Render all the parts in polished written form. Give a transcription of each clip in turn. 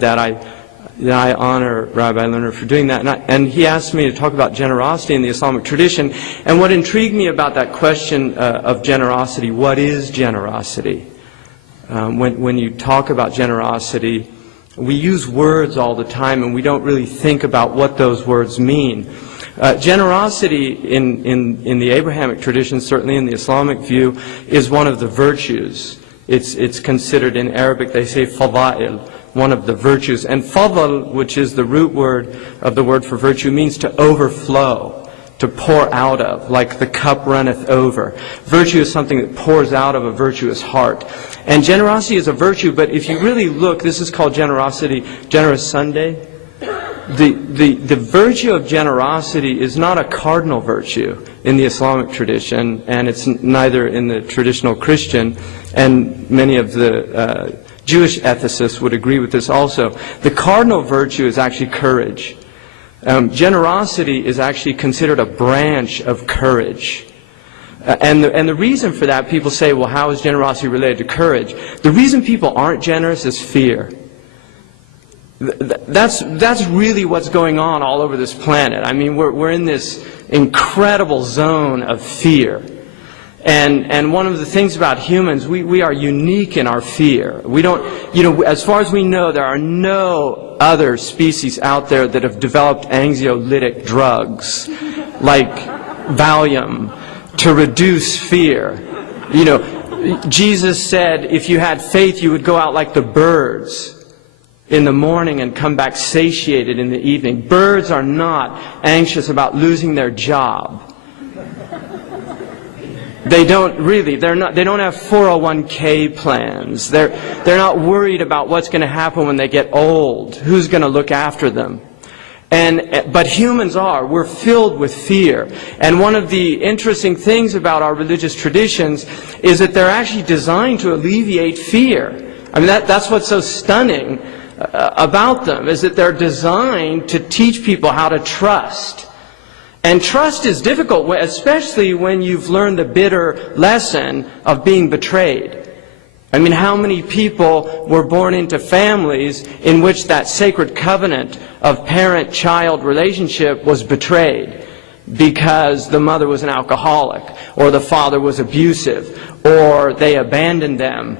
that I honor Rabbi Lerner for doing that. And he asked me to talk about generosity in the Islamic tradition. And what intrigued me about that question of generosity, what is generosity? When you talk about generosity, we use words all the time and we don't really think about what those words mean. Generosity in the Abrahamic tradition, certainly in the Islamic view, is one of the virtues. It's considered in Arabic, they say fada'il, one of the virtues. And fadl, which is the root word of the word for virtue, means to overflow, to pour out of, like the cup runneth over. Virtue is something that pours out of a virtuous heart. And generosity is a virtue, but if you really look, this is called generosity, Generous Sunday. The virtue of generosity is not a cardinal virtue in the Islamic tradition, and it's neither in the traditional Christian, and many of the Jewish ethicists would agree with this also. The cardinal virtue is actually courage. Generosity is actually considered a branch of courage. And the reason for that, people say, well, how is generosity related to courage? The reason people aren't generous is fear. That's really what's going on all over this planet. I mean, we're in this incredible zone of fear. And one of the things about humans, we are unique in our fear. We don't, as far as we know, there are no other species out there that have developed anxiolytic drugs like Valium to reduce fear. Jesus said if you had faith, you would go out like the birds in the morning and come back satiated in the evening. Birds are not anxious about losing their job. They don't really. They don't have 401k plans. They're not worried about what's going to happen when they get old. Who's going to look after them? But humans are. We're filled with fear. And one of the interesting things about our religious traditions is that they're actually designed to alleviate fear. I mean, that's what's so stunning about them, is that they're designed to teach people how to trust. And trust is difficult, especially when you've learned the bitter lesson of being betrayed. I mean, how many people were born into families in which that sacred covenant of parent-child relationship was betrayed because the mother was an alcoholic, or the father was abusive, or they abandoned them,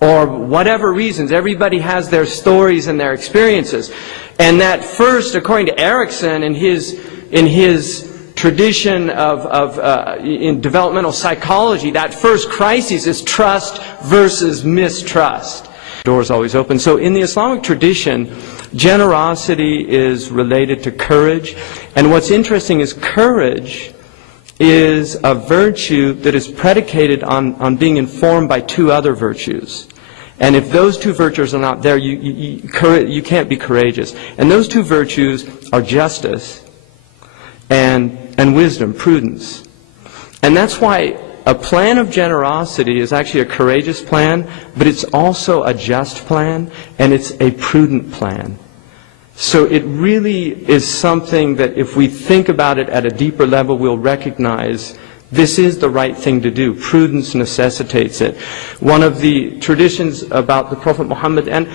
or whatever reasons. Everybody has their stories and their experiences. And that first, according to Erickson, in his tradition in developmental psychology, that first crisis is trust versus mistrust. Doors always open. So in the Islamic tradition, generosity is related to courage. And what's interesting is courage is a virtue that is predicated on being informed by two other virtues. And if those two virtues are not there, you can't be courageous. And those two virtues are justice and wisdom, prudence. And that's why a plan of generosity is actually a courageous plan, but it's also a just plan, and it's a prudent plan. So it really is something that if we think about it at a deeper level, we'll recognize this is the right thing to do. Prudence necessitates it. One of the traditions about the Prophet Muhammad, and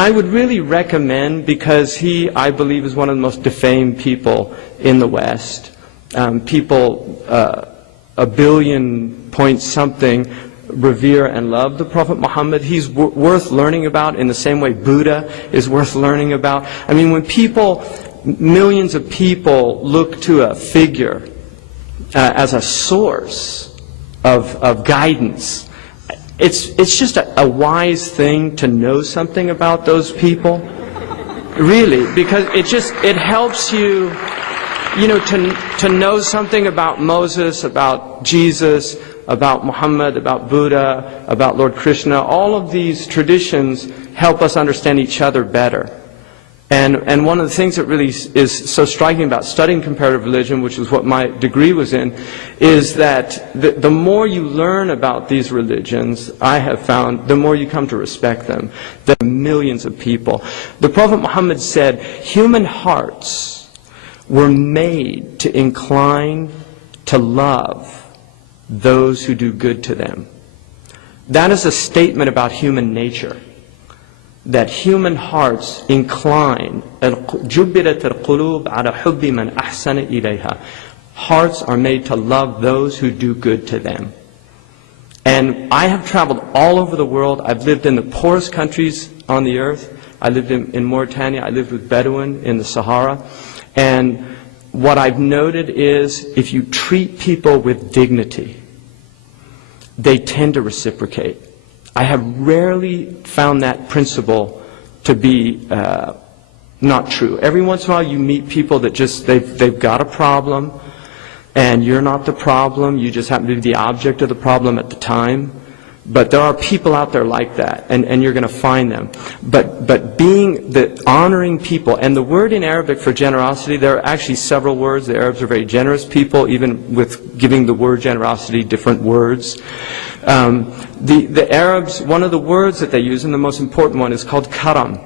I would really recommend, because he, I believe, is one of the most defamed people in the West. People, 1 billion point something, revere and love the Prophet Muhammad. He's worth learning about in the same way Buddha is worth learning about. I mean, when millions of people look to a figure as a source of guidance, it's just a wise thing to know something about those people, really, because it helps you, to know something about Moses, about Jesus, about Muhammad, about Buddha, about Lord Krishna. All of these traditions help us understand each other better. And one of the things that really is so striking about studying comparative religion, which is what my degree was in, is that the more you learn about these religions, I have found, the more you come to respect them. There are millions of people. The Prophet Muhammad said, human hearts were made to incline to love those who do good to them. That is a statement about human nature. that human hearts incline. جُبِّلَتِ الْقُلُوبُ عَلَى حُبِّ مَنْ أَحْسَنَ إِلَيْهَا. Hearts are made to love those who do good to them. And I have traveled all over the world. I've lived in the poorest countries on the earth. I lived in Mauritania. I lived with Bedouin in the Sahara. And what I've noted is if you treat people with dignity, they tend to reciprocate. I have rarely found that principle to be not true. Every once in a while you meet people that just, they've got a problem, and you're not the problem, you just happen to be the object of the problem at the time. But there are people out there like that, and you're going to find them. But being honoring people, and the word in Arabic for generosity, there are actually several words. The Arabs are very generous people, even with giving the word generosity different words. The Arabs, one of the words that they use, and the most important one, is called karam.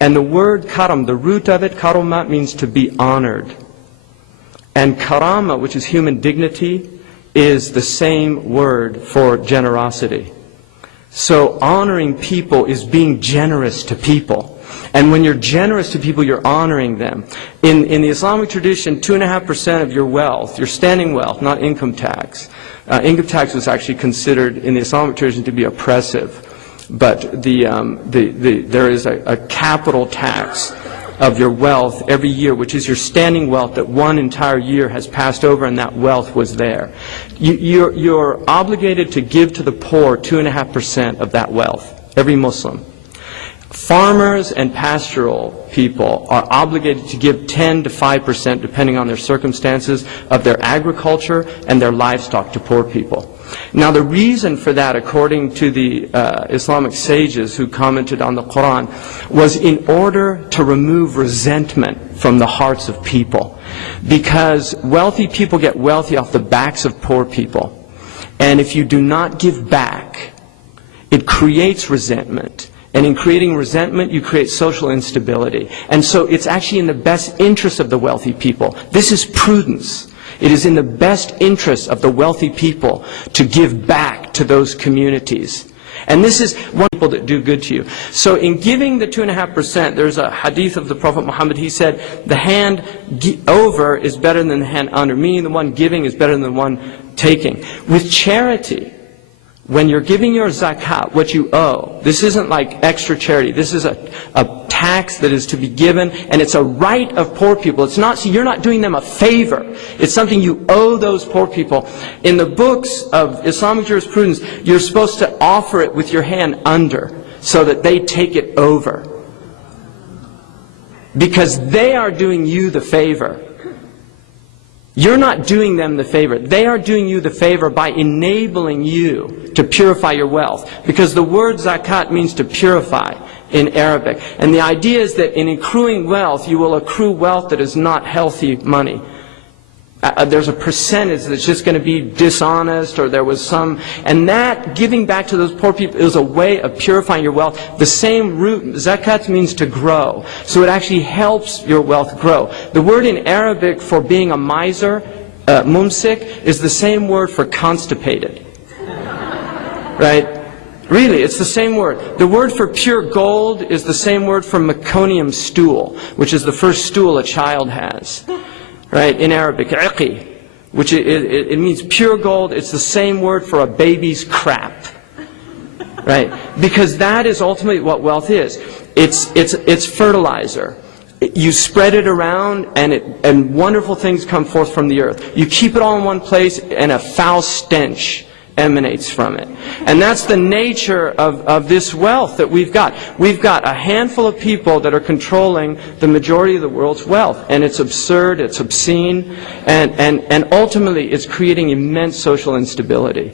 And the word karam, the root of it, karama, means to be honored. And karama, which is human dignity, is the same word for generosity. So honoring people is being generous to people. And when you're generous to people, you're honoring them. In the Islamic tradition, 2.5% of your wealth, your standing wealth, not income tax. Income tax was actually considered in the Islamic tradition to be oppressive. But there is a capital tax of your wealth every year, which is your standing wealth that one entire year has passed over and that wealth was there. You're obligated to give to the poor 2.5% of that wealth, every Muslim. Farmers and pastoral people are obligated to give 10 to 5%, depending on their circumstances, of their agriculture and their livestock to poor people. Now the reason for that, according to the Islamic sages who commented on the Quran, was in order to remove resentment from the hearts of people. Because wealthy people get wealthy off the backs of poor people. And if you do not give back, it creates resentment. And in creating resentment, you create social instability. And so it's actually in the best interest of the wealthy people. This is prudence. It is in the best interest of the wealthy people to give back to those communities. And this is one people that do good to you. So in giving the 2.5%, there's a hadith of the Prophet Muhammad. He said, the hand over is better than the hand under, meaning the one giving is better than the one taking. With charity, when you're giving your zakat, what you owe, this isn't like extra charity. This is a tax that is to be given, and it's a right of poor people. It's not, so you're not doing them a favor. It's something you owe those poor people. In the books of Islamic jurisprudence, you're supposed to offer it with your hand under, so that they take it over. Because they are doing you the favor. You're not doing them the favor. They are doing you the favor by enabling you to purify your wealth. Because the word zakat means to purify in Arabic. And the idea is that in accruing wealth, you will accrue wealth that is not healthy money. There's a percentage that's just going to be dishonest, or there was some, and that giving back to those poor people is a way of purifying your wealth. The same root, zakat, means to grow. So it actually helps your wealth grow. The word in Arabic for being a miser, mumsik, is the same word for constipated. Right? Really, it's the same word. The word for pure gold is the same word for meconium stool, which is the first stool a child has. Right, in Arabic, iqi, which it means pure gold. It's the same word for a baby's crap. Right, because that is ultimately what wealth is. It's fertilizer. You spread it around, and wonderful things come forth from the earth. You keep it all in one place, and a foul stench emanates from it. And that's the nature of this wealth that we've got. We've got a handful of people that are controlling the majority of the world's wealth. And it's absurd, it's obscene, and ultimately it's creating immense social instability.